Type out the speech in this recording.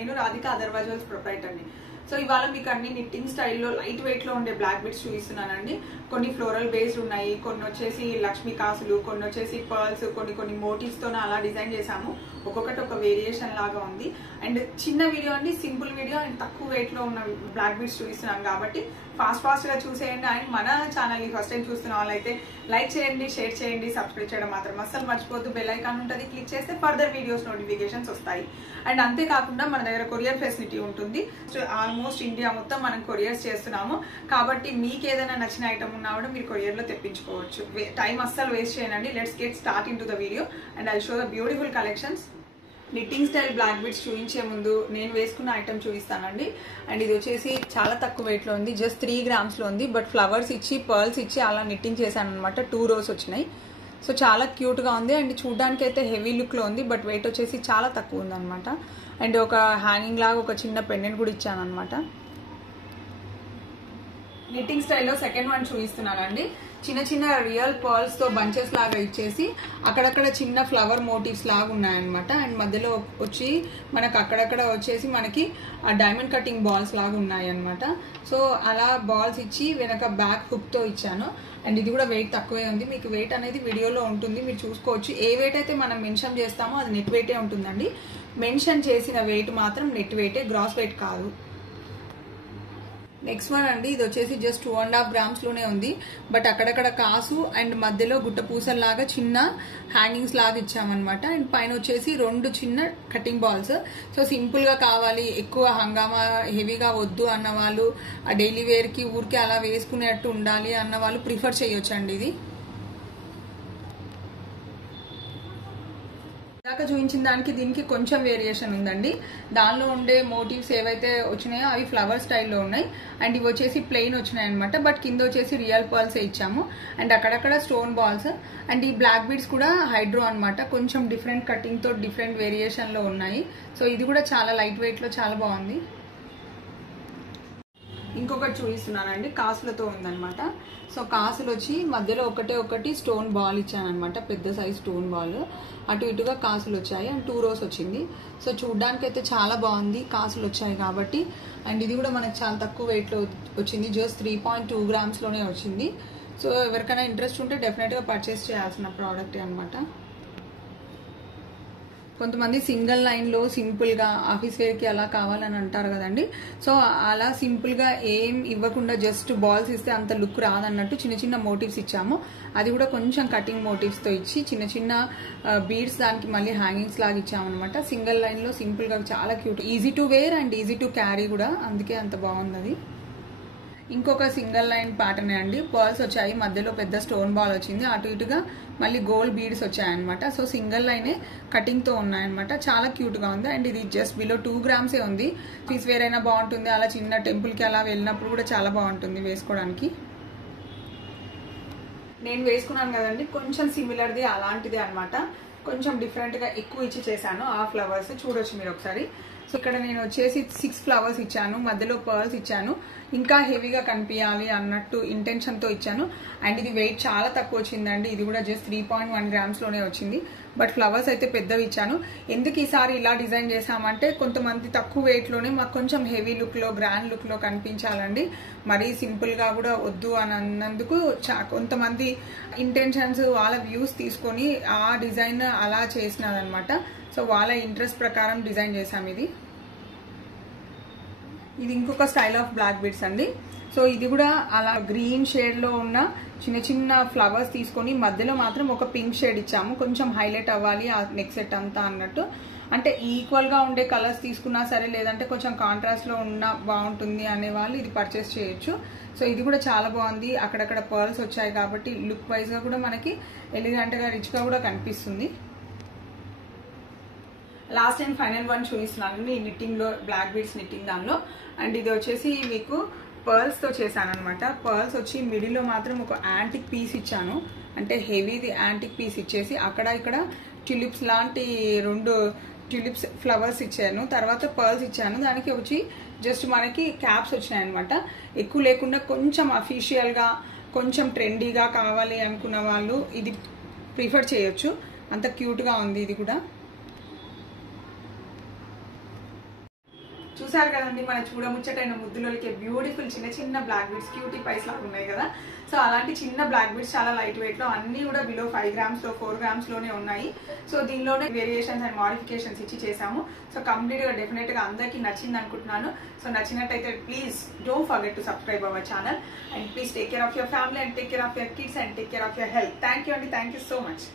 నేను Radhika Atharva jewels ప్రొప్రైటర్ని. So ఇవాళ మీకు అన్ని నిట్టింగ్ స్టైల్లో లైట్ వెయిట్ లో ఉండే బ్లాక్ బీడ్స్ చూపిస్తున్నానండి. కొన్ని ఫ్లోరల్ బేస్డ్ ఉన్నాయి, కొన్ని వచ్చేసి లక్ష్మీ కాసులు, కొన్ని వచ్చేసి పర్ల్స్, కొన్ని మోటివ్స్ తో అలా డిజైన్ చేశాము. ఒక్కొక్కటి ఒక వేరియేషన్ లాగా ఉంది. అండ్ చిన్న వీడియో అండి, సింపుల్ వీడియో అండ్ తక్కువ వెయిట్ లో ఉన్న బ్లాక్ బీడ్స్ చూపిస్తున్నాను కాబట్టి ఫాస్ట్ గా చూసేయండి. అండ్ మన ఛానల్ ని ఫస్ట్ టైం చూస్తున్న వాళ్ళైతే లైక్ చేయండి, షేర్ చేయండి, సబ్స్క్రైబ్ చేయడం మాత్రం అస్సలు మర్చిపోద్దు. బెల్ ఐకాన్ ఉంటుంది, క్లిక్ చేస్తే ఫర్దర్ వీడియోస్ నోటిఫికేషన్స్ వస్తాయి. అండ్ అంతేకాకుండా మన దగ్గర కొరియర్ ఫెసిలిటీ ఉంటుంది. ఆల్మోస్ట్ ఇండియా మొత్తం మనం కొరియర్స్ చేస్తున్నాము కాబట్టి మీకు ఏదైనా నచ్చిన ఐటమ్ ఉన్నా కూడా మీరు కొరియర్ లో తెప్పించుకోవచ్చు. టైం అస్సలు వేస్ట్ చేయనండి. Let's get start into the video and I show the beautiful collections. Knitting style black beads చూపించే ముందు నేను వేసుకున్న ఐటమ్ చూపిస్తానండి. అండ్ ఇది వచ్చేసి చాలా తక్కువ వెయిట్ లో ఉంది, జస్ట్ 3 grams లో ఉంది. బట్ ఫ్లవర్స్ ఇచ్చి పర్ల్స్ ఇచ్చి అలా నిట్టింగ్ చేశాను అనమాట. 2 rows వచ్చినాయి. సో చాలా క్యూట్ గా ఉంది అండ్ చూడడానికి అయితే హెవీ లుక్ లో ఉంది. బట్ వెయిట్ వచ్చేసి చాలా తక్కువ ఉంది అనమాట. అండ్ ఒక హ్యాంగింగ్ లాగా ఒక చిన్న పెండెంట్ కూడా ఇచ్చాను అనమాట. నిట్టింగ్ స్టైల్లో సెకండ్ వన్ చూపిస్తున్నానండి. చిన్న రియల్ పర్ల్స్ తో బంచెస్ లాగా ఇచ్చేసి అక్కడక్కడ చిన్న ఫ్లవర్ మోటివ్స్ లాగా ఉన్నాయన్నమాట. అండ్ మధ్యలో వచ్చి మనకు అక్కడక్కడ వచ్చేసి మనకి డైమండ్ కటింగ్ బాల్స్ లాగా ఉన్నాయి అనమాట. సో అలా బాల్స్ ఇచ్చి వెనక బ్యాక్ హుక్ తో ఇచ్చాను. అండ్ ఇది కూడా వెయిట్ తక్కువే ఉంది. మీకు వెయిట్ అనేది వీడియోలో ఉంటుంది, మీరు చూసుకోవచ్చు. ఏ వెయిట్ అయితే మనం మెన్షన్ చేస్తామో అది నెట్ వెయిటే ఉంటుందండి. మెన్షన్ చేసిన వెయిట్ మాత్రం నెట్ వెయిటే, గ్రాస్ వెయిట్ కాదు. నెక్స్ట్ వన్ అండి, ఇది వచ్చేసి జస్ట్ 2.5 grams లోనే ఉంది. బట్ అక్కడక్కడ కాసు అండ్ మధ్యలో గుట్ట పూసల్లాగా చిన్న హ్యాంగింగ్స్ లాగా ఇచ్చామన్నమాట. అండ్ పైన వచ్చేసి 2 చిన్న కటింగ్ బాల్స్. సో సింపుల్ గా కావాలి, ఎక్కువ హంగామా హెవీగా వద్దు అన్న వాళ్ళు, ఆ డైలీ వేర్ కి ఊరికి అలా వేసుకునేట్టు ఉండాలి అన్న వాళ్ళు ప్రిఫర్ చేయొచ్చు అండి. ఇది ఇందాక చూపించిన దానికి దీనికి కొంచెం వేరియేషన్ ఉందండి. దానిలో ఉండే మోటివ్స్ ఏవైతే వచ్చినాయో అవి ఫ్లవర్ స్టైల్లో ఉన్నాయి. అండ్ ఇవి వచ్చేసి ప్లెయిన్ వచ్చినాయి అనమాట. బట్ కింద వచ్చేసి రియల్ పర్ల్స్ ఇచ్చాము. అండ్ అక్కడక్కడ స్టోన్ బాల్స్. అండ్ ఈ బ్లాక్ బీడ్స్ కూడా హైడ్రో అనమాట. కొంచెం డిఫరెంట్ కటింగ్ తో డిఫరెంట్ వేరియేషన్ లో ఉన్నాయి. సో ఇది కూడా చాలా లైట్ వెయిట్ లో చాలా బాగుంది. ఇంకొకటి చూపిస్తున్నానండి, కాసులతో ఉందనమాట. సో కాసులు వచ్చి మధ్యలో ఒకటి స్టోన్ బాల్ ఇచ్చాను అనమాట, పెద్ద సైజ్ స్టోన్ బాల్. అటు ఇటుగా కాసులు వచ్చాయి అండ్ 2 rows వచ్చింది. సో చూడ్డానికి అయితే చాలా బాగుంది కాసులు వచ్చాయి కాబట్టి. అండ్ ఇది కూడా మనకు చాలా తక్కువ వెయిట్ లో వచ్చింది, జస్ట్ 3.2 grams లోనే వచ్చింది. సో ఎవరికైనా ఇంట్రెస్ట్ ఉంటే డెఫినెట్ గా పర్చేస్ చేయాల్సిన ప్రోడక్ట్ అనమాట. కొంతమంది సింగిల్ లైన్ లో సింపుల్ గా ఆఫీస్ వేర్ కి అలా కావాలని అంటారు కదండి. సో అలా సింపుల్ గా ఏం ఇవ్వకుండా జస్ట్ బాల్స్ ఇస్తే అంత లుక్ రాదన్నట్టు చిన్న మోటివ్స్ ఇచ్చాము. అది కూడా కొంచెం కటింగ్ మోటివ్స్ తో ఇచ్చి చిన్న బీడ్స్ దానికి మళ్ళీ హ్యాంగింగ్స్ లాగా ఇచ్చామన్నమాట. సింగిల్ లైన్ లో సింపుల్ గా చాలా cute, easy to wear and easy to carry కూడా, అందుకే అంత బాగుంది. ఇంకొక సింగిల్ లైన్ ప్యాటర్న్ అండి. పర్ల్స్ వచ్చాయి, మధ్యలో పెద్ద స్టోన్ బాల్ వచ్చింది, అటు ఇటుగా మళ్ళీ గోల్డ్ బీడ్స్ వచ్చాయన్నమాట. సో సింగిల్ లైనే కటింగ్ తో ఉన్నాయన్నమాట. చాలా క్యూట్ గా ఉంది. అండ్ ఇది జస్ట్ బిలో 2 grams ఉంది. పీస్ వేర్ అయినా బాగుంటుంది, అలా చిన్న టెంపుల్ కి అలా వెళ్ళినప్పుడు కూడా చాలా బాగుంటుంది వేసుకోవడానికి. నేను వేసుకున్నాను కదండి, కొంచెం సిమిలర్ది అలాంటిది అనమాట. కొంచెం డిఫరెంట్ గా ఎక్కువ ఇచ్చి చేశాను. ఆ ఫ్లవర్స్ చూడొచ్చు మీరు ఒకసారి. సో ఇక్కడ నేను వచ్చేసి 6 flowers ఇచ్చాను, మధ్యలో పర్ల్స్ ఇచ్చాను. ఇంకా హెవీగా కనిపించాలి అన్నట్టు ఇంటెన్షన్ తో ఇచ్చాను. అండ్ ఇది వెయిట్ చాలా తక్కువ వచ్చిందండి. ఇది కూడా జస్ట్ 3.1 grams లోనే వచ్చింది. బట్ ఫ్లవర్స్ అయితే పెద్దవి ఇచ్చాను. ఎందుకు ఈసారి ఇలా డిజైన్ చేసామంటే కొంతమంది తక్కువ వెయిట్ లోనే మాకు కొంచెం హెవీ లుక్ లో, గ్రాండ్ లుక్ లో కనిపించాలండి, మరీ సింపుల్ గా కూడా వద్దు అని అన్నందుకు కొంతమంది ఇంటెన్షన్స్ వాళ్ళ వ్యూస్ తీసుకొని ఆ డిజైన్ అలా చేసినారనమాట. సో వాళ్ళ ఇంట్రెస్ట్ ప్రకారం డిజైన్ చేసాం. ఇది ఇంకొక స్టైల్ ఆఫ్ బ్లాక్ బీడ్స్ అండి. సో ఇది కూడా అలా గ్రీన్ షేడ్ లో ఉన్న చిన్న ఫ్లవర్స్ తీసుకొని మధ్యలో మాత్రం ఒక పింక్ షేడ్ ఇచ్చాము, కొంచెం హైలైట్ అవ్వాలి ఆ నెక్ సెట్ అంతా అన్నట్టు. అంటే ఈక్వల్ గా ఉండే కలర్స్ తీసుకున్నా సరే, లేదంటే కొంచెం కాంట్రాస్ట్ లో ఉన్నా బాగుంటుంది అనే వాళ్ళు ఇది పర్చేస్ చేయొచ్చు. సో ఇది కూడా చాలా బాగుంది. అక్కడక్కడ పర్ల్స్ వచ్చాయి కాబట్టి లుక్ వైజ్ గా కూడా మనకి ఎలిగెంట్ గా, రిచ్ గా కూడా కనిపిస్తుంది. లాస్ట్ అండ్ ఫైనల్ వన్ చూపిస్తున్నాను ఈ నిట్టింగ్ లో, బ్లాక్ బీడ్స్ నిట్టింగ్ దానిలో. అండ్ ఇది వచ్చేసి మీకు పర్ల్స్ తో చేశాను అనమాట. పర్ల్స్ వచ్చి మిడిల్ లో మాత్రం ఒక యాంటిక్ పీస్ ఇచ్చాను, అంటే హెవీది యాంటిక్ పీస్ ఇచ్చేసి అక్కడ ఇక్కడ ట్యూలిప్స్ లాంటి 2 ట్యూలిప్స్ ఫ్లవర్స్ ఇచ్చాను. తర్వాత పర్ల్స్ ఇచ్చాను. దానికి వచ్చి జస్ట్ మనకి క్యాప్స్ వచ్చినాయి అనమాట. ఎక్కువ లేకుండా కొంచెం అఫీషియల్ గా, కొంచెం ట్రెండీగా కావాలి అనుకున్న వాళ్ళు ఇది ప్రిఫర్ చేయొచ్చు. అంత క్యూట్ గా ఉంది ఇది కూడా. చూసారు కదండి మన చూడముచ్చటైన ముద్దులకి బ్యూటిఫుల్ చిన్న చిన్న బ్లాక్ బీడ్స్ క్యూటీ పైస్ లాగా ఉన్నాయి కదా. సో అలాంటి చిన్న బ్లాక్ బీడ్స్ చాలా లైట్ వెయిట్ లో అన్ని కూడా బిలో 5 grams లో 4 grams లోనే ఉన్నాయి. సో దీనిలోనే వేరియేషన్స్ అండ్ మోడిఫికేషన్స్ ఇచ్చి చేసాము. సో కంప్లీట్ గా డెఫినెట్ గా అందరికి నచ్చింది అనుకుంటున్నాను. సో నచ్చినట్టయితే please don't forget to subscribe our channel and please take care of your family and take care of your kids and take care of your health. Thank you అండి, thank you so much.